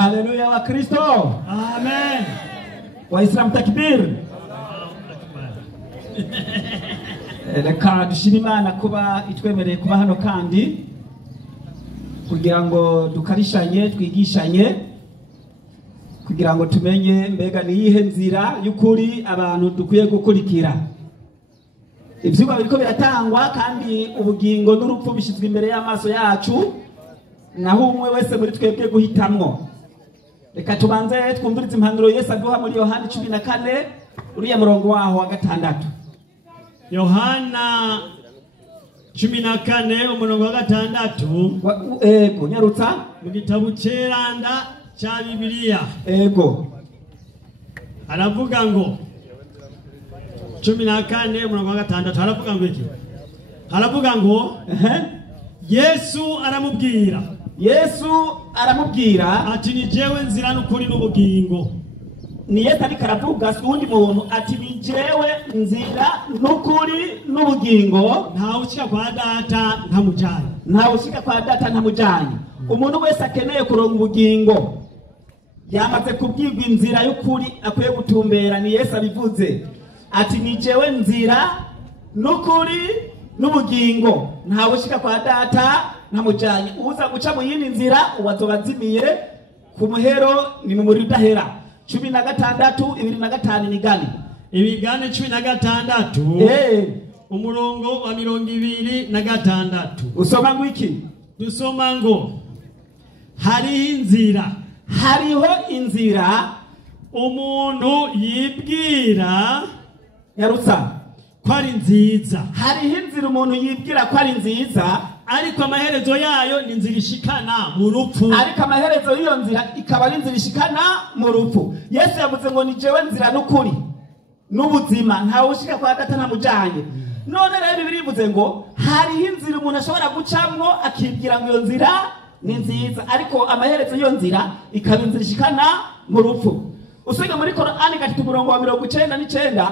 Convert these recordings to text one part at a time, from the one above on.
Haleluya wa Kristo. Amen. Waislamu takbir. Reka dushime Imana kuba itwemereye kuba hano kandi kugira ngo dukarishanye twigishanye kugira ngo tumenye mbega ni yihe nzira y'ukuri abantu dukwiye gukurikira. Ivyuba biriko biratangwa kandi ubugingo n'urupfu bishizwe imbere y'amaso yacu, naho umwe wese muri twebwe guhitamwo. Reka tubanze twumvirize impanuro Yesu aduha muri Yohana 14 uriya murongo waho wa 6. Yohana 14 umurongo wa 6. Ego nyarutsa mu gitabo ceranda cha Bibiliya. Ego aravuga ngo 14 umurongo wa 6 haravuga ngo iki? Haravuga ngo Yesu aramubwira ati ni jewe nzira n'ukuri n'ubugingo. Ni Yesu ariko aravuga undi muntu ati ni jewe nzira n'ukuri n'ubugingo, ntawe ushika kwa data ntamujanye. Ntawe ushika kwa data ntamujanye. Umuntu wese akeneye kuronka ubugingo yamaze kubwirwa inzira y'ukuri akwiye gutumbera. Ni Yesu abivuze ati ni jewe nzira n'ukuri n'ubugingo, ntawe ushika kwa data ntamujanye. Uza guca mu yindi nzira uwazobazimiye ku muhero ni mu muri udahera. 16:25 ni gani? Ibigane 16 umurongo wa 26. Usoma ngo iki? Dusoma ngo hariho inzira umuntu yibwira yarutsa ko ari nziza. Hariho inzira umuntu yibwira ko ari nziza, ariko amaherezo yayo ni inzira ishikana mu rupfu. Ariko amaherezo y'iyo nzira ikaba ari inzira ishikana mu rupfu. Yesu yavuze ngo ni jewe nzira n'ukuri n'ubuzima, ntawe ushika kwa data ntamujanye. None rero Bibiliya ivuze ngo hariho inzira umuntu ashobora gucamwo akibwira ngo iyo nzira ni nziza, ariko amaherezo y'iyo nzira ikaba inzira ishikana mu rupfu. Usanga muri Korani gatatu umurongo wa 99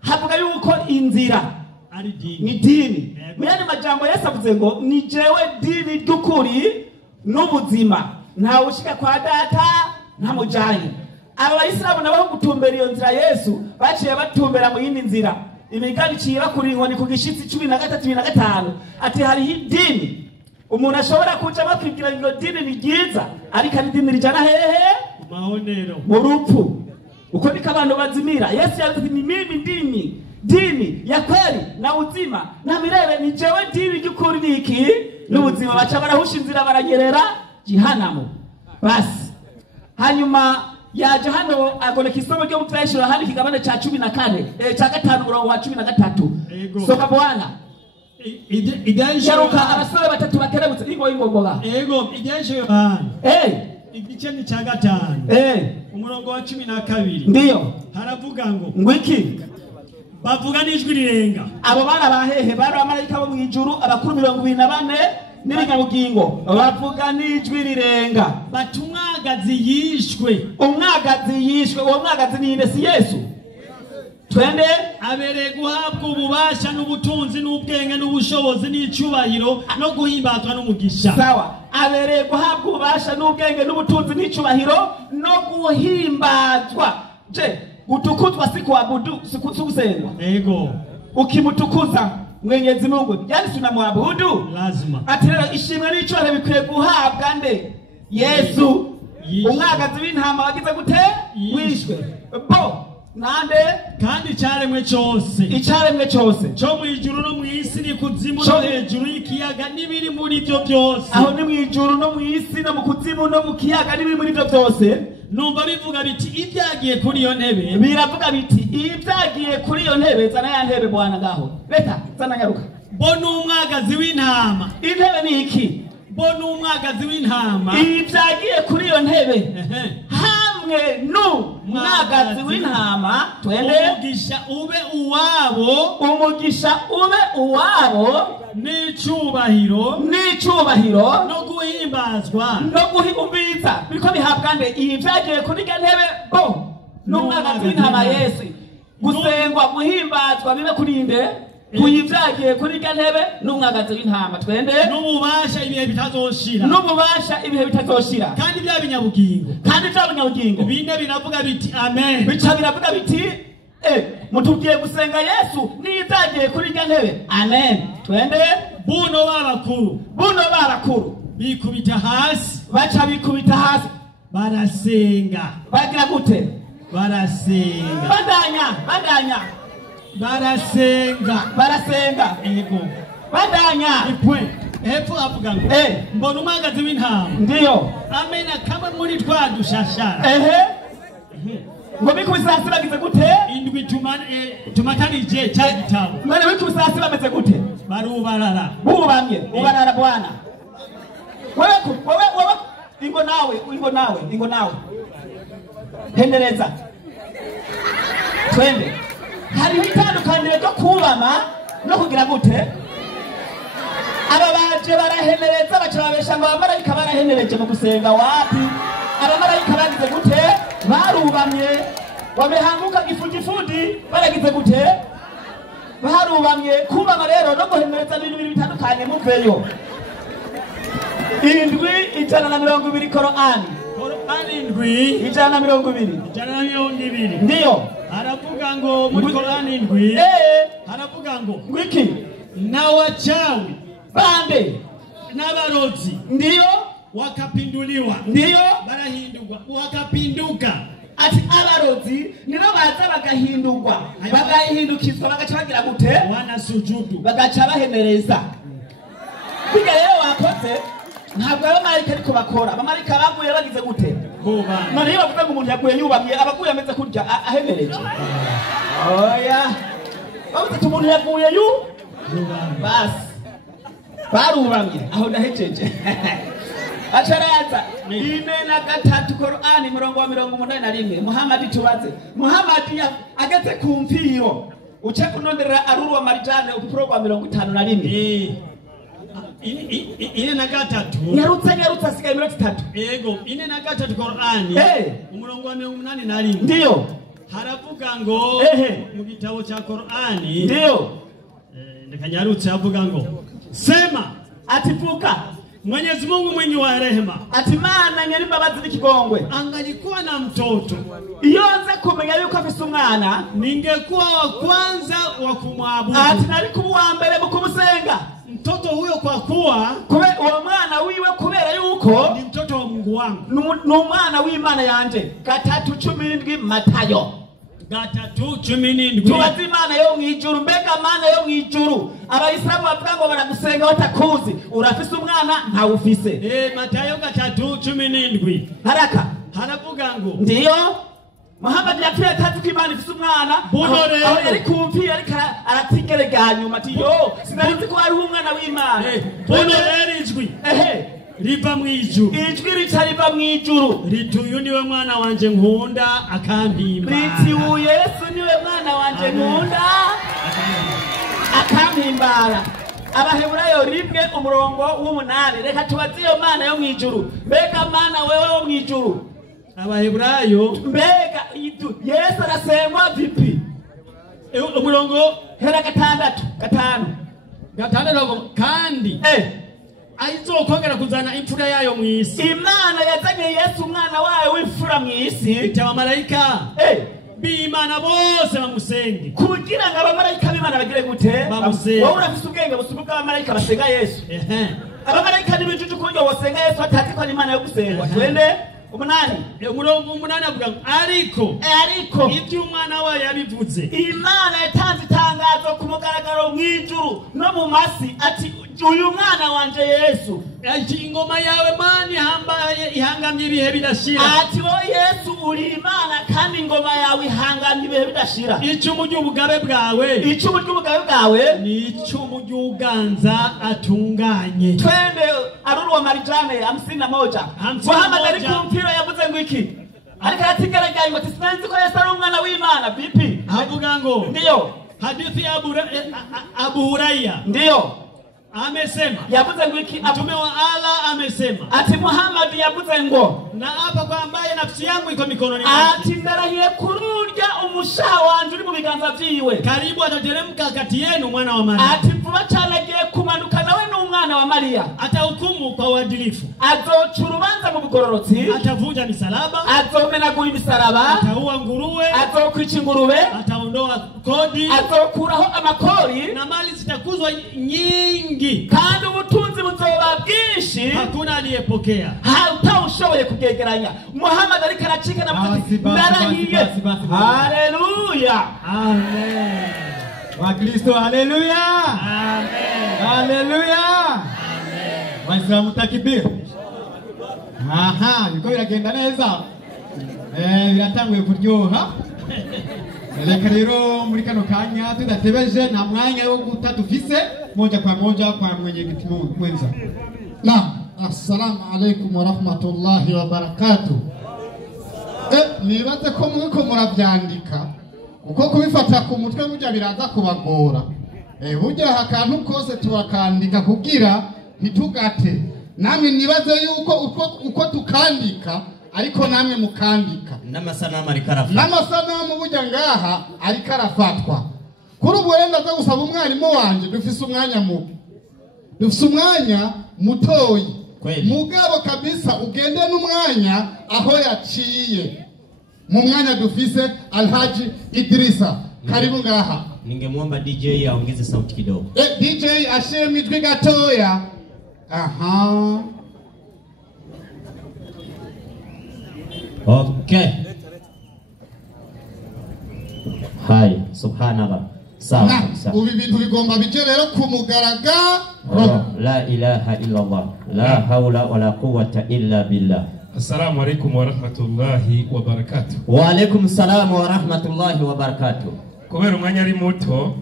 havuga yuko inzira ni dini. Muyandi majambo Yesu avuze ngo ni jewe dini ry'ukuri n'ubuzima, ntawe ushika kwa data ntamujanye. Abayisilamu nabo gutumbera iyo nzira Yesu baciye batumbera mu yindi nzira. Imigani ciye bakuri inkoni ku gishitsi 13-15 ati hariho idini umuntu ashobora kuja bakibwira ngo dini ni ryiza, ariko ari dini rijana hehe? Mahonero, mu rupfu. Uko niko abantu bazimira. Yesu yavuze ni mimi dini ya kweli na uzima na milele, ni jewe dini ry'ukuri niki n'ubuzima. Baca barahusha inzira baranyerera jihanamu. Basi hanyuma yaje hano agoleka isomo ryo mutayishura handi kigabane ca 14 ca 5 umurongo wa 13. Soka bwana igaisharuka abasore batatu bakerebutse ingomboga. Igaisha Yohana igice ni ca 5 umurongo wa 12. Ndiyo haravuga ngo ngwiki bavuga n'ijwi rirenga. Abo bana bahehe bari abamarayika bo mu ijuru abakuru 24 n'ibinyabugingo bavuga n'ijwi rirenga bati umwagazi yishwe. Umwagazi yishwe. Uwo mwagazi ni inde? Si Yesu. Twende abereye guhabwa ububasha n'ubutunzi n'ubwenge n'ubushobozi n'icubahiro no guhimbazwa n'umugisha. Sawa, abereye guhabwa ububasha n'ubwenge n'ubutunzi n'icubahiro no guhimbazwa. Je, gutukuzwa si kuabudu, si kusengwa. Ukimutukuza Mwenyezi Mungu yani tunamwabudu lazima. Ati rero ishimwe n'icubahiro bikwiye guhabwa nde? Yesu. Umwagazi w'intama wagize gute? Wishwe. Bo nande kandi icaremwe cyose cyo mu ijuru no mu isi ni kuzimu no hejuru y'ikiyaga n'ibiri muri byo byose. Aho ni mu ijuru no mu isi no mu kuzimu no mu kiyaga n'ibiri muri byo byose. Numva bivuga biti ibyagiye kuri iyo ntebe. Biravuga biti ibyagiye kuri iyo ntebe. Zana ya ntebe bwana ngaho. Leta zana nyaruka. Bona umwagazi w'intama. Intebe ni iki? Bona umwagazi w'intama. Ibyagiye kuri iyo ntebe hamwe n'umwagazi w'intama. Twende umugisha ube uwabo n'icubahiro no guhimbazwa no guhimbiza biko bihabwa nde? Ibyagiye kuri iyo ntebe bo n'umwagazi w'intama Yesu. Gusengwa guhimbazwa bibe kuri inde? kuyivyagiye kuri irya ntebe n'umwagazi w'intama twende n'ububasha ibihe bitazoshira kandi bya binyabugingo bine binavuga biti amen bica biravuga biti mutugiye gusenga Yesu n'ivyagiye kuri irya ntebe amen twende buno babakuru bikubita hasi barasenga bagira gute barasenga ego badanya hepfo avuga ngo mbona umwagazi w'intama ndiyo amena kamwe muri twa dushashara ngo bikubise hasi bagize gute indwi tumatanije cya gitabo none bikubise hasi bameze gute barubarara ubarara bwana wewe ingo nawe hendereza twende hariho itandukaniro ryo kubama no kugira gute aba baje barahenereza baca babesha ngo abamarayika barahenereje mu gusenga wapi abamarayika bagize gute barubamye wamehanguka gifudifudi baragize gute barubamye kubama rero no guhenereza n'ibintu bitandukanye muveyo indwi 120 Korani indwi 120 ndiyo haravuga ngo muri Korani indwi haravuga ngo wiki na wachawi bande n'abarozi ndiyo wakapinduliwa ndiyo barahindurwa wakapinduka ati abarozi nibo baza bagahindurwa bagahindukizwa bagaca bagira gute wanasujudu bagaca bahenereza biga rero wakoze ntabwo abamarayika ariko bakora abamarayika baguye bagize gute none iyo bavuga ngo umuntu yaguye yubamye abaguye ameze kurya ahenereje oya bavuze umuntu yaguye basi barubamye aho ndahejeje acaraza 4 Korani 181 Muhammad tubaze Muhammad ageze ku mfiro uce kunonderera arurwa marijane upro 51 ine na gatatu nyarutse asigaye 3 ego ine na gatatu Korani umurongo wa 181 ndiyo haravuga ngo mu gitabo cya Korani ndiyo ndakanyarutse avuga ngo sema ativuka Mwenyezi Mungu mwingi wa rehema ati Mana nyari mbabazi n'ikigongwe angalikuwa na mtoto iyo nza kumenya yuko afise umwana ningekuwa wa kwanza wa kumwabudu ati nari kuwa mbere mu kumusenga mtoto huyo kwa kuwa uwo mwana wiwe kubera yuko ni mtoto wa Mungu wangu n'umwana w'Imana yanje 3:17 Matayo 3:17 tubazi Imana yo mwijuru mbega Mana yo mwijuru abayisilamu bavuga ngo baragusenga batakuzi urafise umwana nta ufise Matayo 3:17 haraka haravuga ngo ndiyo Muhammad yapfuye atazi ko Imana ifise umwana aho yari kumvira ariko aratigerega nyuma ati yo sinarizi ko ari umwana w'Imana rero ijwi riva mwijuru ijwi riva mwijuru riti uyu niwe mwana wanje nkunda akampimba riti uyu Yesu niwe mwana wanje nkunda akampimbara Abaheburayo 1:8 reka tubaze iyo Mana yo mwijuru mbega Mana wewe wo mwijuru Abaheburayo mbega Yesu arasengwa vipi umurongo hera 5 kandi ayizokongera kuzana imfura yayo mwisi Imana yazanye Yesu umwana wayo w'imfura mwisi bitaba marayika b'Imana bose bamusenge kugira ngo abamarayika b'Imana bagire gute bamusenge wowe urafise ubwenge busubuka abamarayika basenga Yesu abamarayika nibinjuje kuryo basenga Yesu atazi ko ari Imana yo gusengwa twende umurongo 8 avuga ariko ibyo umwana wayo yabivuze Imana yatanze itangazo ku mugaragaro mw'ijuru no mu masi ati uyu mwana wanje Yesu ati ingoma yawe mani hambaye ihangamye ibihe bidashira ati wo Yesu uri Imana kandi ingoma yawe ihangamye ibihe bidashira icumu ry'ubugabe bwawe ni icumu ry'uganza atunganye twende arurwa marijane 51 Muhammad ari kumpira yavuze ngo iki ariko atigeragaye ngo sinzi ko Yesu ari umwana w'Imana vipi avuga ngo ndiyo hadithi ya Abu Hurayra ndiyo amesema. Yavuze ngo iki? Mtume wa Allah amesema. Ati Muhammad yavuze ngo na hapa kwa ambaye nafsi yangu iko mikononi mwake. Ati ndarahiye kururya umushaha wanje uri mu biganza vyiwe. Karibu atateremka kati yenu mwana wa Mariya. Ati vuba cyane agiye kumanuka nawe n'umwana wa Mariya. Atahukumu kwa uadilifu. Azoca urubanza mu bugororotsi. Atavunja misalaba. Azomenagura imisalaba. Ataua nguruwe. Azokwica ingurube. Ataondoa kodi. Azokuraho amakori. Na mali zitakuzwa nyingi. Kandi ubutunzi buzoba bwinshi. Hakuna aliyepokea. Hautaushoboye kugegeranya. Muhammad ariko aracika na mutati. Narahiye. Haleluya. Amen. Wa Kristo, haleluya. Amen. Haleluya. Amen. Waislamu takbir. Aha, niko biragenda neza. Biratanguye kuryoha. Reka rero muri kano kanya tudatebeje nta mwanya wo guta dufise moja kwa moja kwa mwenyekiti mwenza. Naam, assalamu alaykum wa rahmatullahi wa barakatuh. Nibaze ko mwiko muravyandika uko kubifata ku mutwe burya biraza kubagora. Burya hakantu kose turakandika kugira ntitugate. Namwe nibaze yuko uko tukandika ariko namwe mukandika. N'amasanamu ari karafatwa. N'amasanamu burya ngaha ari karafatwa. Kuri ubu wenda za gusaba umwarimu wanje dufise umwanya mutoyi. Mugabo kabisa ugende n'umwanya aho yaciye. Mu mwanya dufise Alhaji Idrisa. Karibu ngaha. Ningemwomba DJ aongeze sauti kidogo. DJ asheme ijwi gatoya. Aha. Okay. Hai, subhanallah. Sawa. Ubi bintu bigomba bije rero kumugaraga. La ilaha illallah. La hawla wala quwwata illa billah. Assalamu alaikum wa rahmatullahi wa barakatuh. Wa alaikum salam wa rahmatullahi wa barakatuh. Kubera umwanya ari muto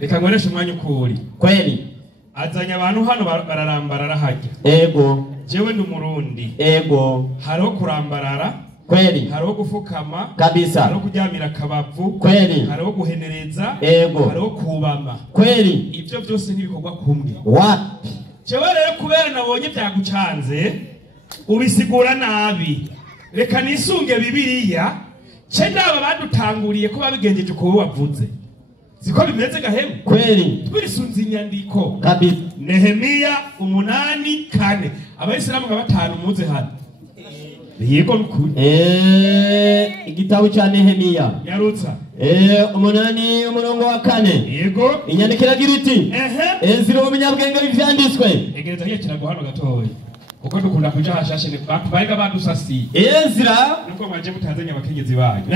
reka ngoresha umwanya ukuri. Kweli. Azanya abantu hano bararambarara hajya. Ego. Jewe ndi Umurundi. Ego. Hariho kurambarara. Kweli. Hariho gufukama. Kabisa. Hariho kuryamira kabavu. Kweli. Hariho guhenereza. Ego. Hariho kubama. Kweli. Ivyo byose n'ibikorwa kumwe. Wapi? Jewe rero kubera nabonye byagucanze ubisigura nabi. Reka nisunge Bibiliya. Ce ndaba badutanguriye ko babigenjeje uko wavuze. Ziko bimeze gahemu. Kweli. Twirisunze inyandiko. Kabisa. Nehemiya 8:4. Abayisilamu nga batanu muze hano. Yego nukuri. Igitabo cha Nehemiya. Yarutsa. 8 umurongo wa 4. Yego. Inyandikira giriti. Ezira umunyabwenge bivyanditswe. Egereza yekirago hano gatoya. Uko dukunda kuja hashashe ne baiga badusasi. Ezira. Nuko maje mutanzanya abakenyezi banyu.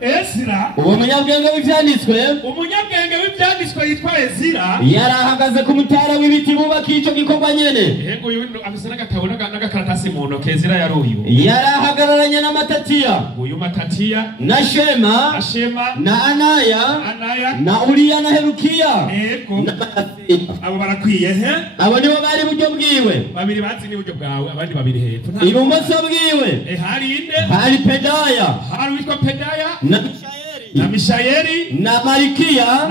Ezira. Uwo munyabwenge w'ivyanditswe. Umunyabwenge w'ivyanditswe yitwa Ezira. Yarahagaze ku mutara w'ibiti bubaka ico gikorwa nyene. Yego uyu afise n'agatabo n'agakaratasi mu ntoke Ezira yaruyu. Yarahagararanye na Matatiya. Uyu Matatiya. Na Shema. Na Anaya. Na Uriya na Herukiya. Yego. Abo barakwiye he? Abo nibo bari buryo bwiwe. Babiri bazi ni buryo bwawe abandi babiri hepfo. Ibumoso bwiwe. Hari inde? Hari Pedaya. Hari witwa Pedaya. Na Mishayeli. Na Marikiya.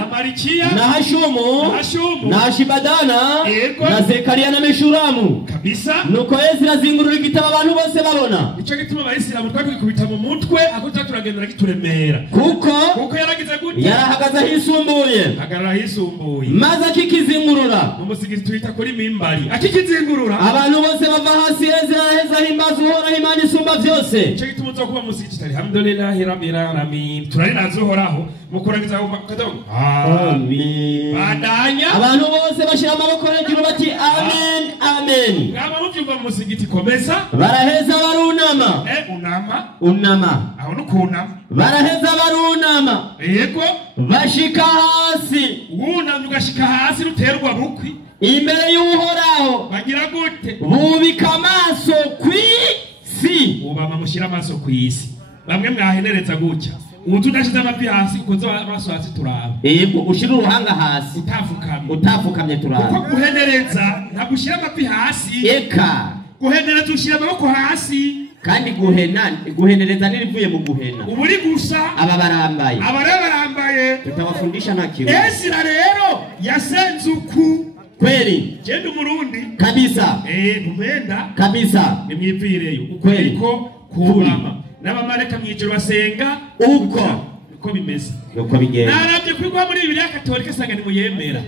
Na Hashumu. Na Shibadana. Na Zekariya na Meshulamu. Kabisa. Nuko Ezira azingurura igitabo abantu bose babona. Ico gituma abayisilamu twakubita mu mutwe ako turagendera kituremera. Kuko yaragize gute? Yarahagaze hisumbuye. Hagarara hisumbuye. Maze akikizingurura. Umusigiti twita kuri mimbari. Akikizingurura. Abantu bose bava hasi Ezira heza himbaza Uhoraho Imana isumba byose. Ico gituma uzokuba musigiti alhamdulillahi rabbil alamin. Turarina zuhoraho mukurangiza kadogo. Amen. Badanya. Abantu bose bashira amaboko hejuru bati amen amen. Ngaba muvyumva musigiti komeza. Baraheza barunama. Unama. Aho nukunama. Baraheza barunama. Yego. Bashika hasi. Wunamye ugashika hasi ruterwa bukwi. Imbere y'Uhoraho. Bagira gute? Bubika amaso kw'isi. Ubama mushira amaso kw'isi. Bamwe mwahenereza gutya. Udashize amavi hasi kuko amaso hasi turaba. Yego ushira uruhanga hasi. Utafukamye turaba. Kuko guhenereza ntagushira amavi hasi. Eka. Guhenereza ushira amaboko hasi. Kandi guhenereza nirivuye mu guhena. Uburi gusa. Aba barambaye babaye tutawafundisha na kiu. Ezra rero yasenzuku Kweli genda umurundi kabisa, ntubenda kabisa, nimwipireyo kweli uko kubama n'abamareka mwijuru basenga uko bimeze uko bigenda. Narabye kwigwa muri Bibiliya Katolika sanga ni muyemera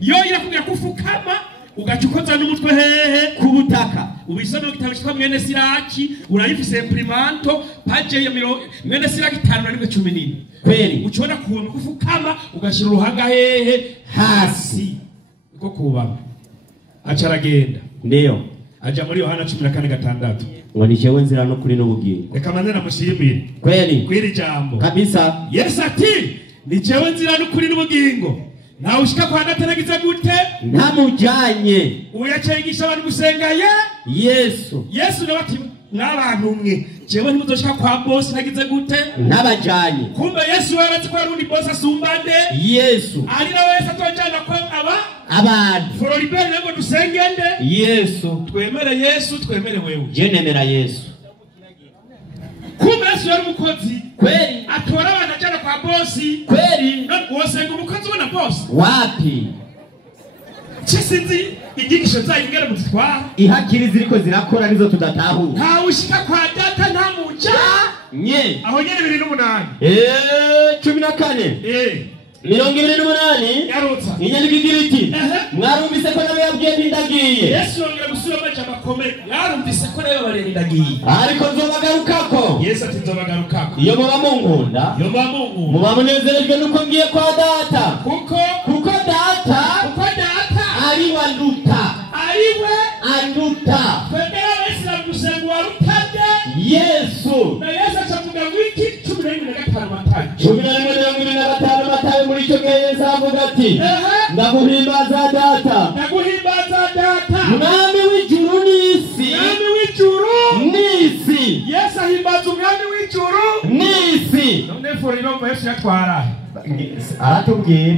yo irakubwira kufukama ugacukoza n'umutwe hehe ku butaka. Ubisoma mu gitabo cyitwa mwene Siraki urayifise imprimanto page ya mwene Siraki 5:14. Kweli ucona kuwa kufukama ugashira uruhanga hehe hasi uko kubama. Acaragenda ndio aja muri Yohana 14:6 ngo ni jewe nzira no kuri n'ubugingo. Reka manze namushimire Kweli kwiri jambo kabisa. Yesu ati ni jewe nzira no kuri n'ubugingo, na ushika kwa dateragize gute ntamujanye uyacengisha abantu gusenga Yesu nawe ati n'abantu mwe jewe ntimuzoshika kwa boss nagize gute ntabajanye. kumbe Yesu yarazi ko arundi boss asumbande Yesu ari nawe Yesu atojana kwa abantu Floribert ngo dusengende Yesu. twemere Yesu twemere wewe. Je nemera Yesu. Kumbe Yesu yari umukozi Kweli atora abantu ajana kwa boss. kweli Wosenga umukozi ubona boss wapi? Chisinzi igigisho zayingera mu twara Ihakiri ziriko zirakora nizo tudatahura. nta ushika kwa data nta muja Nye aho nyene 28 14 28 yarutsa inyandiko igira iti mwarumvise ko nawe yabwiye ntindagiye. Yesu yongera gusubira amaja makomeye yarumvise ko nawe barendagiye ariko nzobagarukako. Yesu ati nzobagarukako iyo muba munkunda muba munezerejwe nuko ngiye kwa data kuko data ari wanduta anduta twebera wese gusenga warutade Yesu na Yesu acavuga wiki 15 Matayo muri cyo gihe Yesu avuga ati ndaguhimbaza data mwami w'ijuru n'isi. Yesu ahimbaza umwami w'ijuru n'isi. none foro ino Yesu yatwara aratubwira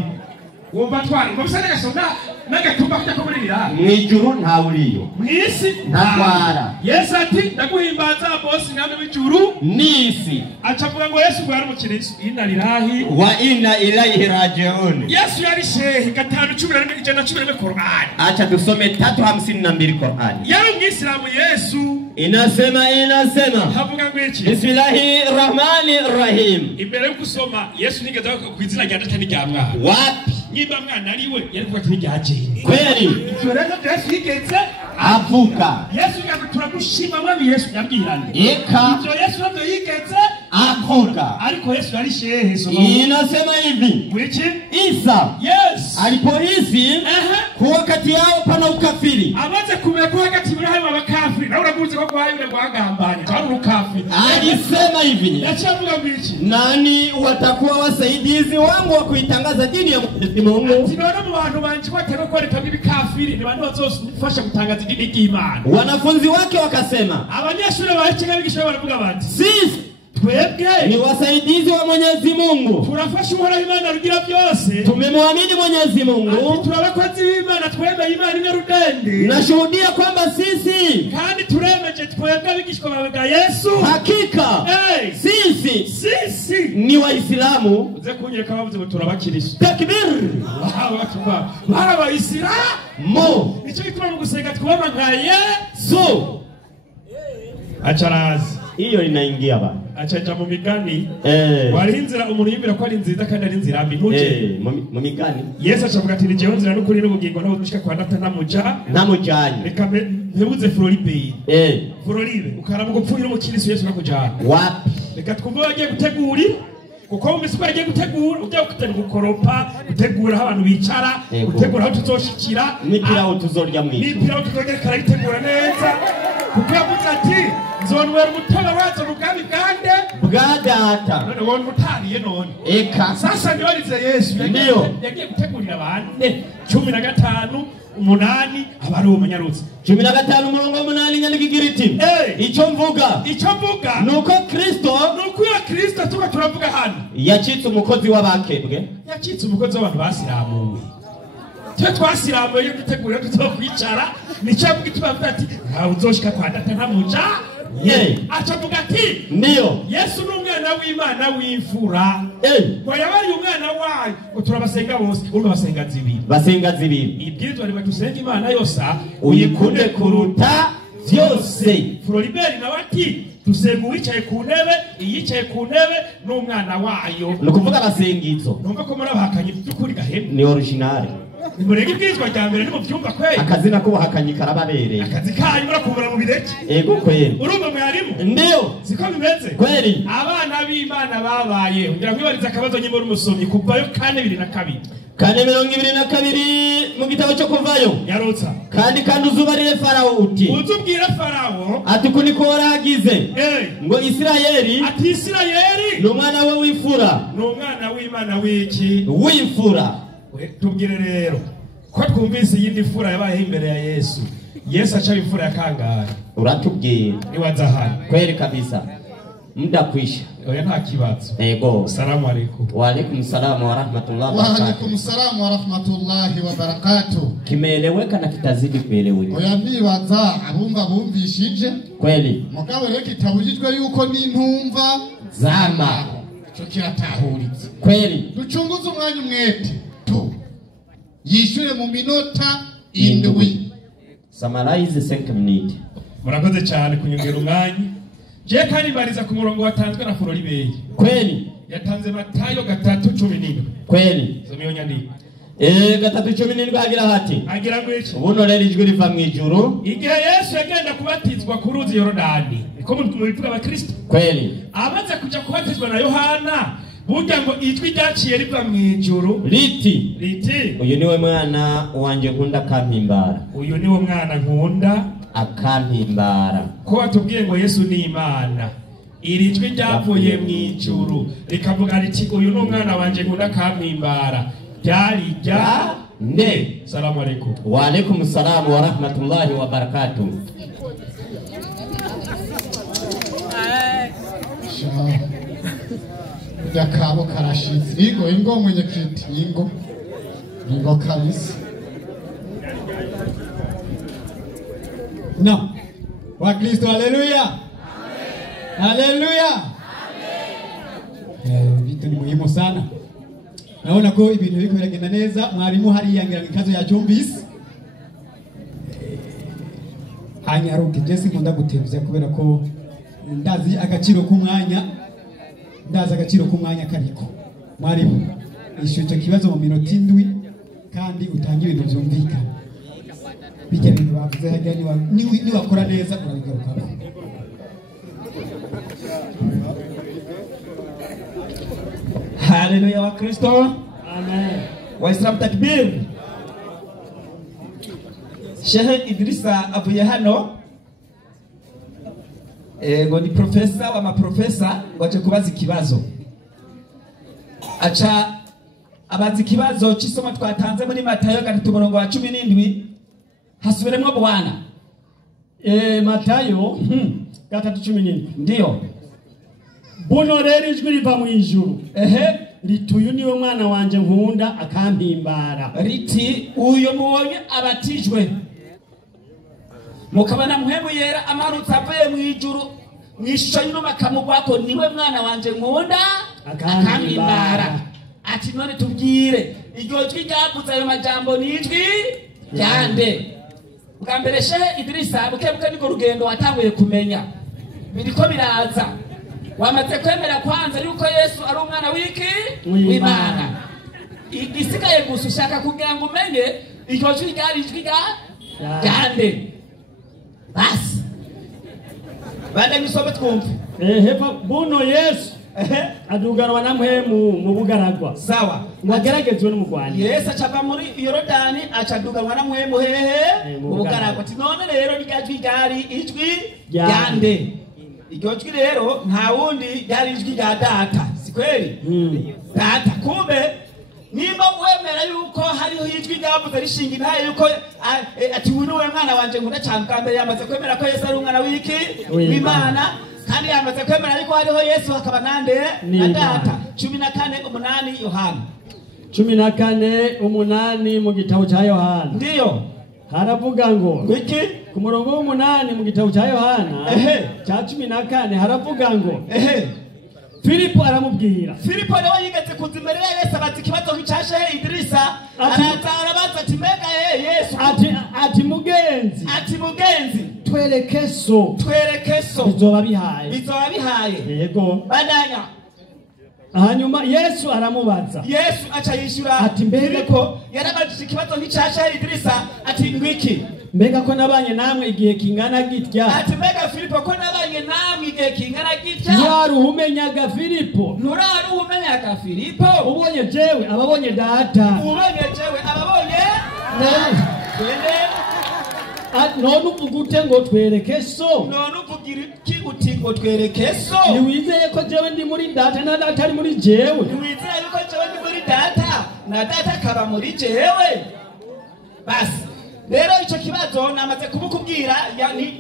wumva twara ngo bisane gasonda n'agatumba kujya ko muri bira mwijuru nta uriyo mwisi ntatwara. Yesu ati ndaguhimbaza boss mwami w'ijuru n'isi. acavuga ngo Yesu bwari umukiristo inna lillahi wa inna ilaihi rajiun. Yesu yari shehe 5:11 Qur'an. Acha tusome 3:52 Qur'an. Yari umwisilamu Yesu inasema havuga ngo iki Bismillahirrahmanirrahim. imbere yo gusoma Yesu nigeze ku izina rya data n'irya mwana wapi nyimba mwana ariwe yari kuba n'irya jene kweli tureka Yesu yigeze avuka. Yesu yagatura gushima mwami Yesu yabwiranye eka ibyo Yesu nabyo yigeze akora. ariko Yesu yari shehe inasema hivi wiki Isa Yes alipohisi kuwa kati yao pana ukafiri. amaze kumenya ko hagati muri hayo abakafiri nawe uraguze ko kwa yule gwagambanye kwa urukafiri alisema hivi yachavuga biki nani watakuwa wasaidizi wangu wa kuitangaza dini ya Mwenyezi Mungu. Tinaona mu bantu banje bateka ko reka bibikafiri ni bantu bazofasha gutangaza idini y'Imana. Wanafunzi wake wakasema abanyeshuri bakiga bigisha baravuga bati sisi twebwe ni wasaidizi wa Mwenyezi Mungu, turafasha Uhoraho Imana rugira byose, tumemwamini Mwenyezi Mungu, turabakozi b'Imana, twemeye Imana imwe rudende, nashuhudia kwamba sisi kandi turemeje twebwe abigishwa bawe Yesu hakika sisi ni Waislamu. uze kunyereka bavuze ngo turabakirisu Takbir Mo nicyo gituma mu gusenga twubama nka Yesu. Acharazi hiyo inaingia bana, achaja mu migani warinzira umuntu yimira ko ari nziza kandi ari nzira mbi ntuje mu migani. Yesu achavuga ati nijeho nzira n'ukuri n'ubugingo naho dushika kwa data namujanye reka ntebuze Floribe ukara mu gupfuira umukirisu Yesu nakujana wapi? Reka twumve bagiye gutegura kuko mu misiko yagiye gutegura ujya gukoropa, gutegura aho abantu bicara, gutegura aho tuzoshikira n'ipira aho tuzorya mwiza, n'ipira aho tuzogera karagitegura neza kuko yavuze ati nzonwera umutobe wazo mugabi gande bwa data. none wowe mutariye none eka sasa ndiwarize Yesu yagiye gutegurira abantu 15 umunani abari umunyarutse 15 umurongo 8 nyandikira iti icyo mvuga nuko Kristo tuba turavuga hano yacitse umukozi w'abakebwe, yacitse umukozi w'abantu basiramuwe. Twe twasiramuye dutegura tuzokwicara nicyo gituma ati ntawe uzoshika kwa data ntamuja acavuga ati niyo Yesu n'umwana w'Imana w'imfura ngo yabaye umwana wayo ngo turabasenga bose urumva basenga zibiri ibwirizwa riba dusenga imana yose uyikunde kuruta vyose. Floribert nawe ati dusenga uwicaye ku ntebe iyicaye ku ntebe n'umwana wayo. Ni ukuvuga abasengizo numva ko muri abahakanye by'ukuri gahemu ni original. Nimurege ibwirizwa rya mbere nimu byumva kweli akazina ko bahakanye karababereye akazi kanyu murakumbura mu bireke ego kweli urumva mwarimu ndio siko bimeze kweli abana b'Imana babaye ngira mwibariza akabazo nyimwe umusomyi kuvayo 4:22 4:22 mu gitabo cyo kuvayo yarotsa kandi uzubarire Farao uti uzubwira Farao ati kuniko waragize ngo Isirayeli ati Isirayeli n'umwana we wifura n'umwana w'Imana wiki wifura. Tubwire rero ko twumvise yindi fura yabaye imbere ya Yesu acha ifura ya kangahe uratubwira niwaza hano kweli kabisa muda kwisha oya nta kibazo ego. Salamu alaykum. Wa alaykum salam wa rahmatullahi wa alaykum salam wa rahmatullahi wa barakatuh. Kimeeleweka na kitazidi kueleweka. Oya ndibaza abumva bumvishije kweli mugabo rero kitabujijwe yuko n'intumva zama cyo kiratahuritse kweli. Ducunguze umwanya umwete yishure mu minota 7. Summarize 5 minutes. Murakoze cyane kunyongera umwanya. Je kandi bariza ku murongo watanzwe na Floribert kweli yatanze Matayo 3:17 kweli. Somiyo nyandiko 3:17 agira hati agira ngo iki ubuno rero ijwi riva mu ijuru igihe Yesu yagenda kubatizwa ku ruzi Yorodani niko mu bivuga abakristo kweli amaze kuja kubatizwa na Yohana burya ngo ijwi ryaciye riva mu ijuru riti uyu niwe mwana wanje nkunda akampimbara. Uyu niwe mwana nkunda akampimbara. Ko watubwiye ngo Yesu ni Imana iri jwi ryavuye mu ijuru rikavuga riti uyu ni umwana wanje nkunda akampimbara ryari rya nde. Salamu alaykum. Wa alaykum salam wa rahmatullahi wa barakatuh. Yakabo karashitse ingo mwenye kiti ingo kabisa. No. Wa Kristo haleluya. Amen. Haleluya. Amen. Vitu ni muhimu sana. Naona ko ibintu biko biragenda neza mwarimu hari yangira ikazo ya Jumbis. Hanyaruka Jesse nkunda gutevya kubera ko ndazi agaciro k'umwanya kariko. Mwarimu ishuje kibazo mu minota 7 kandi utangira ibintu byumvikana. Bijya bintu bavuze hajya ni wakora neza urabigaruka. Haleluya wa Kristo. Amen. Waislamu takbir. Sheikh Idrisa avuye hano ngo ni profesa wa maprofesa waje kubaza ikibazo. Acha abaza ikibazo cy'isoma twatanze muri Matayo 3:17 hasubiremo bwana. Matayo 3:17 ndio. Buno rero ijwi riva mu ijuru riti uyu niwe mwana wanje nkunda akampimbara. Riti uyo mubonye abatijwe mukabana muhemu yera amarutse avuye mu ijuru mwishusho y'inuma kamugwako niwe mwana wanje nkunda akampimbara. Ati none tubwire iryo jwi ryavuze ayo majambo ni ijwi ryande. Bwa mbere Sheikh Idrisa bukebuke niko rugendo watanguye kumenya biriko biraza wamaze kwemera kwanza yuko Yesu ari umwana w'Imana. Igisigaye gusa ushaka kugira ngo umenye iryo jwi ryari ijwi ryande. Basi bande misobe twumve. Buno Yesu adugarwa na mpemu mu bugaragwa. Sawa mwageragezwe no mugwani. Yesu acava muri Yorodani acadugarwa na mpemu mu bugaragwa. Ati none rero ryajwi ryari ijwi ryande. Iryo jwi rero nta wundi ryari ijwi rya data. Si kweli? Data kumbe nimba wemera yuko hariho ijwi ryavuze rishinga intaye yuko ati uyu niwe mwana wanje nkunda cyane. Bwa mbere yamaze kwemera ko Yesu ari umwana w'Imana kandi yamaze kwemera yuko hariho Yesu hakaba nande na data. 14:8 Yohana 14:8 mu gitabo cya Yohana. Ndio haravuga ngo iki ku murongo w'8 mu gitabo cya Yohana cya 14 haravuga ngo Filipo aramubwira. Filipo nawe yigeze kuza imbere ya Yesu abaza ikibazo cyashe Idirisa, arabaza ati mbega Yesu, ati mugenzi, twerekeso bizoba bihaye. Yego. Bandanya. Hanyuma Yesu aramubaza. Yesu acha yishura ati mbega ko yarabajije ikibazo cyashe Idirisa, ati ngwiki mbega ko nabanye namwe igihe kingana gitya. Ati mbega Filipo ko nabanye namwe igihe kingana gitya. Nuraruhumenyaga Filipo. Nuraruhumenyaga Filipo. Ubonye jewe ababonye data. Ubonye jewe ababonye none uvugute ngo twerekeso. None uvugira iki uti ngo twerekeso? Niwizeye ko jewe ndi muri data na data ari muri jewe. Niwizeye ko jewe ndi muri data na data akaba muri jewe. Basi rero ico kibazo namaze kubukubwira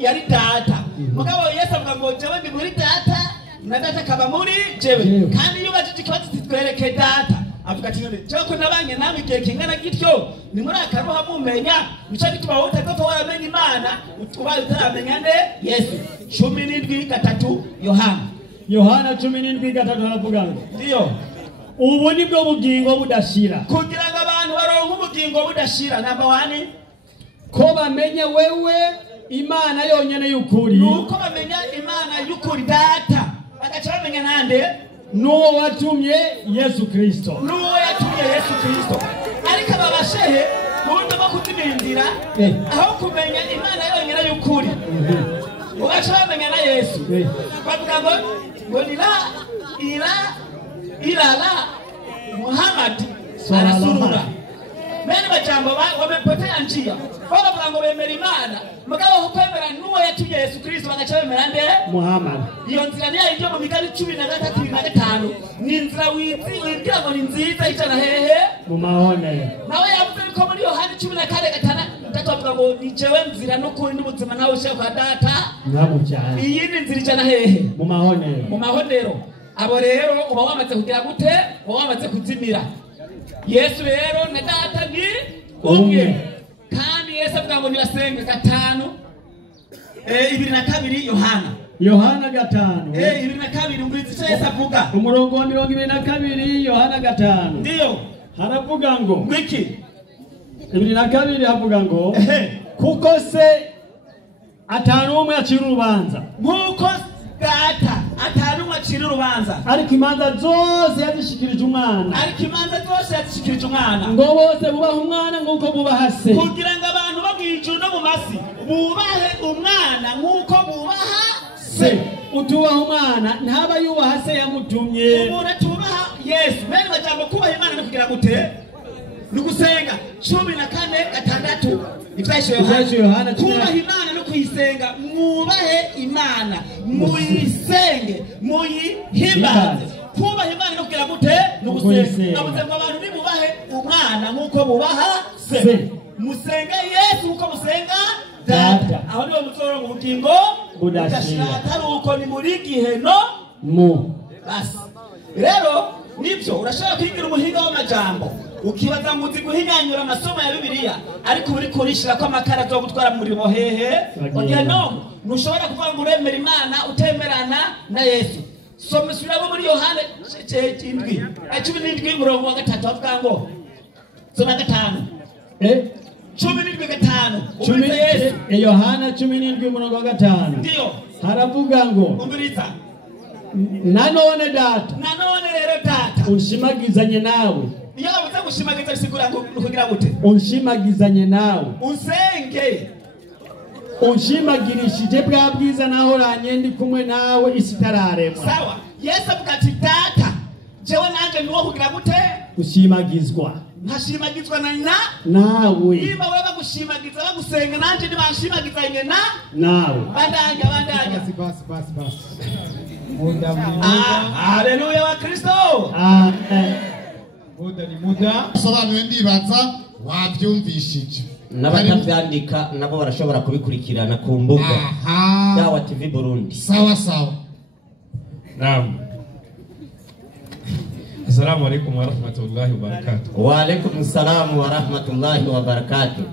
yari data. Mugabo Yesu avuga ngo jewe ndi muri data na data akaba muri jewe. Kandi iyo bajije ikibazo titwereke data avuga ati none jewe ko nabanye namwe igihe kingana gityo ni muri akaruha mumenya nico gituma wowe utazopfa wamenya Imana ubaye utaramenya nde Yesu. 17:3 Yohana 17:3 aravuga ngo ndiyo ubu nibwo bugingo budashira, kugira ngo abantu baronke ubugingo budashira. Namba 1 ko bamenye wewe Imana yonyene y'ukuri. Nuko bamenya Imana y'ukuri data, bagaca bamenya nande nuwo watumye Yesu Kristo. Ariko ababashehe n'ubundi bwo kuzibindira aho kumenya Imana yonyene y'ukuri ugaca bamenya na Yesu. Bavuga ngo ilala Muhammad arasurura. Mene majambo wamepotea njia. Bavuga ngo bemera Imana mugabo ukwemera nuwo yatumye Yesu Kristo bagaca bemera nde Muhammad. Iyo nzira niyo ibyo mu migani 13:5 ni inzira wibwira ngo ni nziza icana hehe mu mahone. Nawe yavuze ko muri Yohana 14:5 avuga ngo ni jewe nzira n'ukuri n'ubuzima nawe ushaka kwa data ntabujyana. Iyi ni nzira icana hehe mu mahone. Mu mahonero. Abo rero uba wamaze kugira gute? Uba wamaze kuzimira. Yesu rero na data ni umwe. Kandi Yesu avuga ngo nirasenga 5 22 Yohana 5 22 nguriza Yesu avuga umurongo wa 22 Yohana 5 ndiyo haravuga ngo ngwiki 22 havuga ngo kuko se atanumwe acira urubanza, nkuko data atanumwe acira urubanza, ariko imanza zose yazishikirije umwana, ngo bose bubaha umwana nk'uko bubaha se, kugira ngo abantu bagwijuru no mu masi bubahe umwana nk'uko bubaha se. Utubaha umwana ntaba yubaha se yamutumye. Umuntu tubaha Yesu. Bene majambo kubaha Imana no kugira gute? Nugusenga 14:6 Ifashe Yohana kubaha Imana no kuyisenga. Mwubahe Imana, muyisenge, muyihimbaze. Kubaha Imana no kugira gute? Nugusenga. Abuze ngo abantu nibubahe umwana nk'uko bubaha se. Musenge Yesu uko musenga data. Aho niho muzoro mu bugingo budashira. Atari uko ni muri giheno mu. Basi rero nibyo urashaka kwigira umuhinga w'amajambo ukibaza ngo uzi guhinyanyura amasomo ya Bibiliya ariko uri kurishira ko amakara zo gutwara mu murimo hehe. Oya no, nushobora kuvuga ngo uremera Imana utemerana na Yesu. Soma surabo muri Yohana 17 umurongo wa 3 avuga ngo soma 5 17:5 Yohana 17 umurongo wa 5 ndiyo haravuga ngo umviriza nanone data rero data unshimagizanye nawe. iyo bavuze gushimagiza bisigura ngo kugira gute? Unshimagizanye nawe usenge unshimagirishije bwa bwiza naho ranye ndi kumwe nawe isi itararemwa. Sawa. Yesu avuga ati data jewe nanje nuwo kugira gute? Ushimagizwa. Ntashimagizwa nawe niba wewe bagushimagiza bagusenga nanje nibashimagizanye nawe. Bandanya basi haleluya wa Kristo. muda sobanuye ndibaza wabyumvishije. N'abatavyandika nabo barashobora kubikurikirana ku mbuga yawa TV Burundi. Sawa. Naam. Assalamu alaikum wa rahmatullahi wa barakatuh. Wa alaikum assalam wa rahmatullahi wa barakatuh.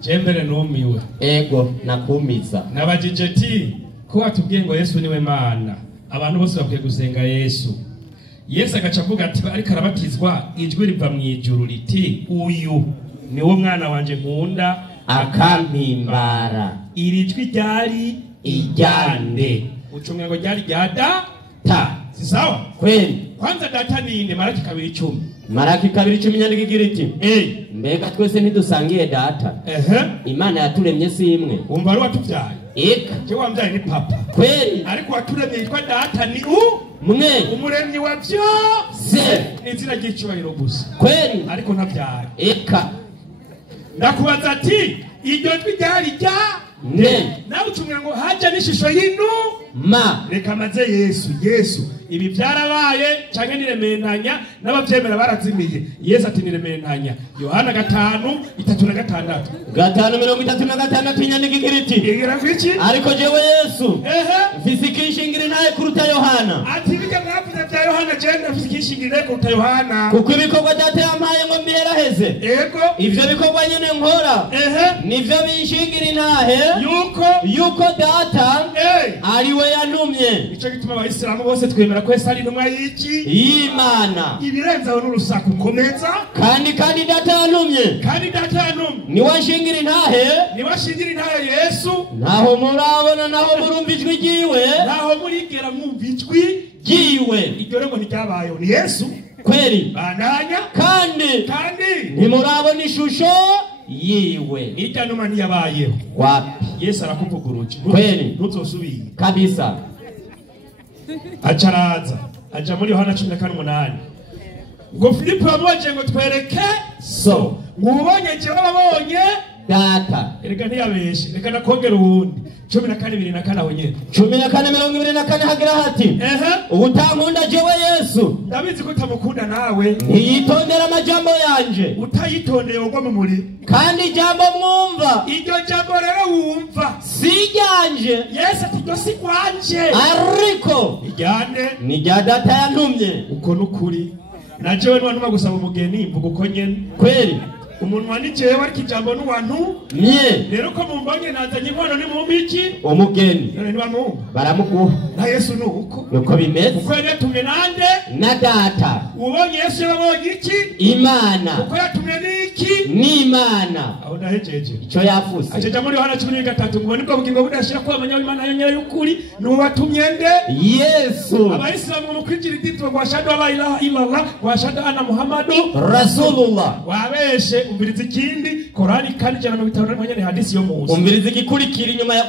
Jembere numiwe. Ego nakumiza. Nabajije ti ko atubwiye ngo Yesu niwe Mana. abantu bose bakwiye gusenga Yesu. Yesu agaca avuga ati ariko arabatizwa ijwi riva mu ijuru riti uyu niwo mwana wanje nkunda akampimbara. Iri jwi ryari ijyande. Ucunga ngo ryari rya data. Si sawa? Kweli. Kwanza data ni inde? Maraki 2:10. Maraki 2:10 nyandiko igira iti mbega twese ntidusangiye data. Imana yaturemye si imwe. Umva ari watuvyaye. Eka. Je wamvyaye ni papa. Kweli. Ariko waturemye yitwa data ni mwe. Umuremyi wa byose. Nizina ry'icubahiro gusa. Kweli. Ariko ntavyaye. Eka. Ndakubaza ati iryo jwi ryari rya nawe ucungira ngo haje n'ishusho y'inuma. Reka maze Yesu ibi byarabaye canke nirementanya n'abavyemera barazimiye. Yesu ati nirementanya. Yohana 5:36. 5:36 inyandiko igira iti igira kwiki ariko jewe Yesu mfise ikishingiro ntaye kuruta Yohana. Ati biga mwavuze bya Yohana je ndafise ikishingiro ntaye kuruta Yohana kuko ibikorwa data yampaye ngo mbiheraheze. Yego ivyo bikorwa nyene nkora nivyo binshingira intahe yuko data ariwe yantumye. Ico gituma abayisilamu bose twemera ko Yesu ari intumwa y'Imana. Ibirenzaho n'urusaku komeza kandi data yantumye. Kandi data yantumye niwashingira intahe Yesu. Naho murabona naho murumva ijwi ryiwe. Naho murigera mwumva ijwi ryiwe. Iryo rero ntiryabayeho ni Yesu. Kweli. Bandanya. Kandi ntimurabona ishusho yiwe. Irya numa ntiyabayeho. Wapi? Yesu arakuvuguruje. Kweli. Ntuzosubira. Kabisa. Acaraza. Aja muri Yohana 14:8. Ngo Filipo amwoje ngo twereke so. Ngubonye je babonye data. Erega ntiyabeshe. Reka nakongera ubundi. 14:24 aho nyene. 14:24 hagira hati. Utankunda jewe Yesu. Ndabizi ko utamukunda nawe. Ntiyitondera amajambo yanje. Utayitondeye ugwa mu muri. Kandi jambo mwumva. Iryo jambo rero wumva. Si ryanje. Yesu ati ryo si kwanje. Ariko. Ijyane. Ni rya data yantumye. Uko nukuri. Na jewe n'uwantu bagusaba umugeni mvuga uko nyene. Kweli. Umuntu wanijewe ariko ijambo n'uwantu nye. Rero ko mumbonye nazanye inkono ni mumbiki umugeni. None n'uwantu baramuguha. Na Yesu nuko. Nuko bimeze. Uko yatumye nande? Na data. Ubonye Yesu yabonye iki? Imana. Uko yatumye niki? Ni Imana. Aho ndahejeje. Ico yafuse. Ajeja muri Yohana 13 ngo nibwo bugingo budashira ko amanya Imana yonyene y'ukuri n'uwatumye nde? Yesu. Abayisilamu mu kwinjira iditwa kwa shahadu la ilaha illallah wa shahadu anna Muhammadu Rasulullah. Wabeshe umviriza ikindi Korani kandi jana mu bitabo n'amanya ni hadisi yo Musa. Umviriza igikurikira inyuma ya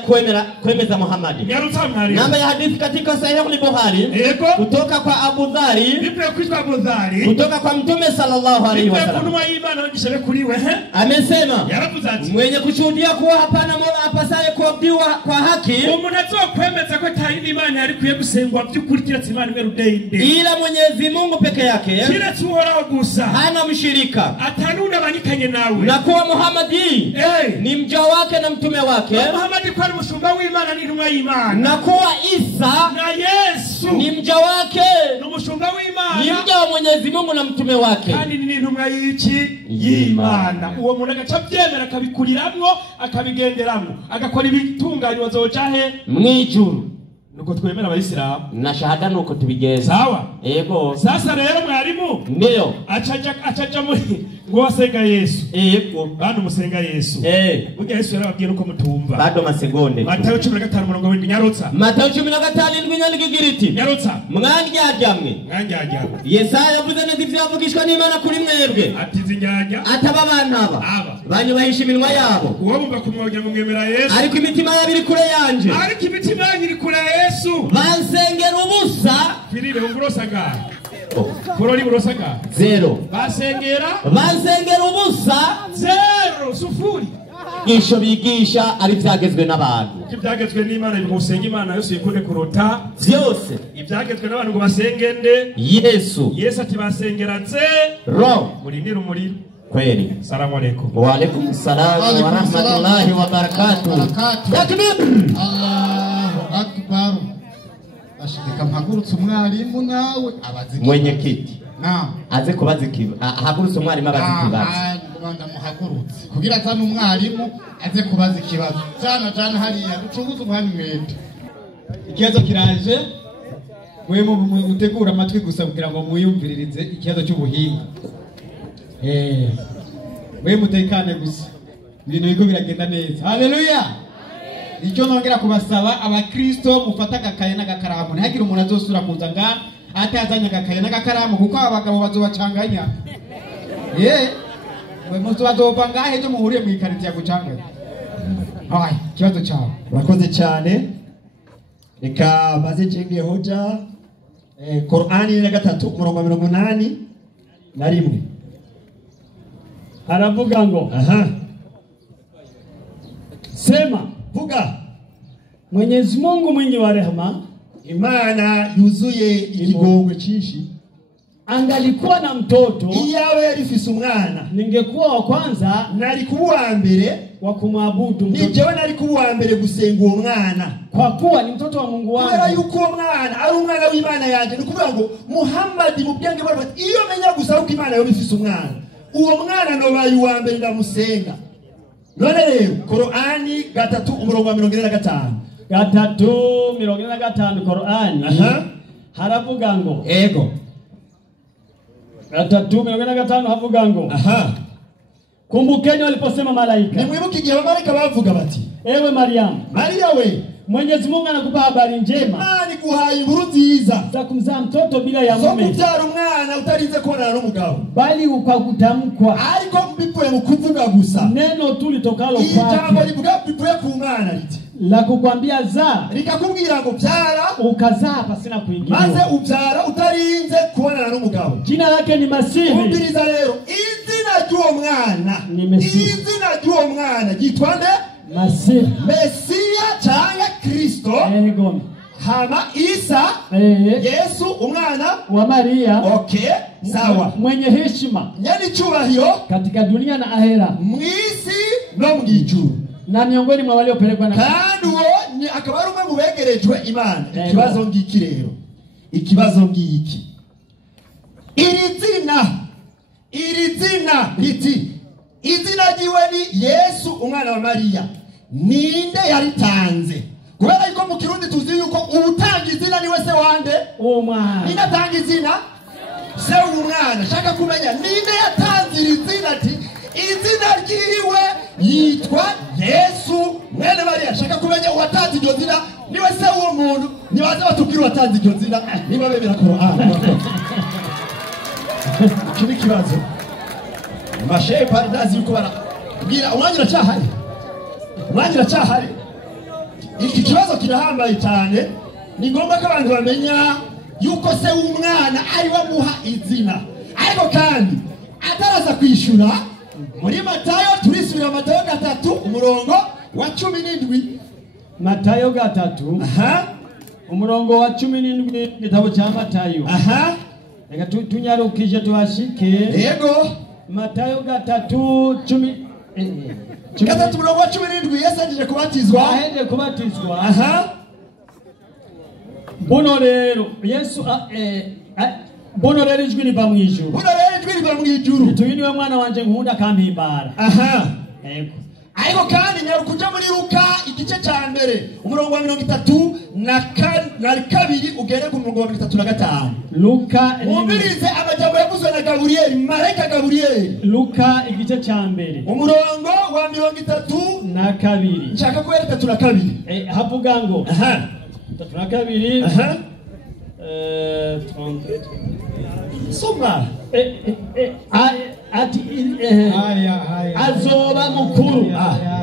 kwemeza Muhammad. Yarutsamari. Namba ya hadithi katika Sahih al-Bukhari. Kutoka kwa Abu Dhari. Biblia kuitwa Abu Dhari. Kutoka kwa Mtume sallallahu alaihi wasallam. Kunuma imani wajishebe kuri we. Amesema. Yaravuze ati mwenye kushuhudia kuwa hapana mola apasaye kuabudiwa kwa haki. Umuntu azokwemeza ko tayindi imani ari kuye gusengwa by'ukuri kiretse imani imwe rudende. Ila Mwenyezi Mungu peke yake. Kiretse uhoraho gusa. Hana mshirika. Atanunda banikanye nawe. Na kuwa Muhammadi ni mja wake na mtume wake. Muhammadi kwa mushumba w'Imana ni intumwa y'Imana. Na kuwa Isa na Yesu ni mja wake ni mushumba w'Imana. Ni mja wa Mwenyezi Mungu na mtume wake. Kandi ni intumwa y'iki y'Imana. Uwo muntu agaca byemera akabikuriramwo akabigenderamwo agakora ibitunganywa zoca he mwijuru. Nuko twemera abayisilamu na shahada nuko tubigenza. Sawa? Yego. Sasa rero mwarimu ndio acaja muri ngo wasenga Yesu. Yego. Bado musenga Yesu. Burya Yesu yarababwiye nuko mutumva. Bado masegonde. Matayo 15:7 nyarutsa. Matayo 15:7 nyandikigiriti. Nyarutsa. Mwandyajamwe. Yesaya yavuze neza ivyavugishwa n'Imana kuri mwebwe. Ati zinyanya. Ataba abantu aba. Banyubahisha iminwa yabo. Uwo bumva kumwonya mu mwemera Yesu. Ariko imitima yabo iri kure yanje. Ariko imitima yanyu iri kure Yesu. Bansengera ubusa. Filibe ungurosaga. Korori urosaga. 0. Bansengera ubusa. 0 sufuri. Isho bigisha ari vyagezwe n'abantu. Ibyagezwe n'Imana bimusenga Imana Yesu yikunde kurota vyose. Ibyagezwe n'abantu ngo basengende Yesu. Yesu ati basengera murinira umuriro. Kweli. Salamu alaykum. Wa alaykum salam wa rahmatullahi wa barakatuh. Takbir. Allahu akbar. Ashika mpagurutse umwarimu nawe abazi mwenye kiti. Naam. Aze kubaza hagurutse umwarimu abazi kibazo. Rwanda muhagurutse. Kugira cyane umwarimu aze kubaza ikibazo. Cyane hariya ducuguze umwanya mwete. Ikibazo kiraje mwe mutegura amatwi gusa kugira ngo muyumviririze ikibazo cy'ubuhinga. Mwe mutekane gusa ibintu bigo biragenda neza. Haleluya. Icyo nongera kubasaba abakristo mufata agakaye n'agakaramu, ntihagire umuntu azosura kuza nga atazanye agakaye n'agakaramu kuko abagabo bazobacanganya. Mwe muzobazova ngahe cyo muhuriye mu ikariti ya gucanganya. Hai, kibazo cyawe. Urakoze cyane. Reka maze jenge hoja Qur'ani na 3:81 haravuga ngo sema vuga Mwenyezi Mungu mwingi wa rehema, Imana yuzuye ikigongwe cyinshi, angalikuwa na mtoto iyawe yarifise umwana, ningekuwa wa kwanza nari kuwa mbere wa kumwabudu mtoto. Nijewe nari kuwa mbere gusenga uwo mwana, kwa kuwa ni mtoto wa Mungu wangu. Kubera yuko uwo mwana ari umwana w'Imana yanjye. Ni kuvuga ngo Muhammad mu bwenge bwa iyo menya gusa uko Imana yo bifise umwana, uwo mwana no bayi wa mbere ndamusenga. None rero Qur'ani 3:45 3:45 Qur'ani haravuga ngo ego 3:45 havuga ngo kumbukeni waliposema malaika. Nimwibuke igihe malaika bavuga bati, ewe Mariya, we Mwenyezi Mungu anakupa habari njema, Imana iguhaye inkuru nziza za kumzaa mtoto bila ya mume, kubyara umwana utarize kubonana n'umugabo, bali kwa kutamkwa, ariko mbipuye mu kuvuga gusa neno tu litokalo kwake. ijambo livuga bipuye ku mwana riti la kukwambia za, likakubwira ngo byara, ukazaa pasina kuingiliwa, maze ubyara utarinze kubonana n'umugabo. Jina lake ni Masihi. Umbiriza rero izina ry'uwo mwana, izina ry'uwo mwana gitwa nde? Masihi, Mesiya cyangwa Kristo. Hama Isa, Yesu umwana wa Mariya. Okay, sawa. Mwenye heshima, nyani cyubahiro katika dunia na ahera, mwisi no mu ijuru, na miongoni mwa waliopelekwa na kandi uwo ni akaba ari umwe mu begerejwe Imana. Ikibazo ngiki rero, ikibazo ngiki, iri zina riti izina jiwe ni Yesu umwana wa Mariya, ninde yaritanze? Kubera yuko mu Kirundi tuzi yuko ubutanga izina niwe se wande umwana. Ninde atanga izina? Se umwana. Shaka kumenya ninde yatanze iri zina, ati izina ryiwe yitwa Yesu mwene Mariya. Shaka kumenya uwatanze iryo zina niwe se uwo muntu. Nibaze batubwira uwatanze iryo zina niba bemera Qur'ani. Kiri kibazo mashe paradazi yuko barabwira umwanya cyahari. Iki kibazo kirahambaye cyane. Ni ngombwa ko abantu bamenya yuko se w'umwana ari wamuha izina, ariko kandi ataraza kwishura. Muri Matayo turisubira Matayo 3:17 Matayo 3 umurongo wa 17 gitabo cya Matayo. Reka tunyarukije tuhashike. Yego. Matayo 3:10 umurongo wa 17 Yesu aje kubatizwa. Aheje kubatizwa. Bono rero Yesu bono rero ijwi riva mu ijuru. Tuyiniwe mwana wanje nkunda kampimbara. Yego. Ariko kandi nyarukuja muri Luka igice cya mbere umurongo wa 32 ugere ku murongo wa 35. Luka umubirize amajambo yavuzwe na Gaburiyeli, marayika Gaburiyeli. Luka igice cya mbere umurongo wa 32 nshaka kwera 32 havuga ngo 32 soma ati azoba mukuru.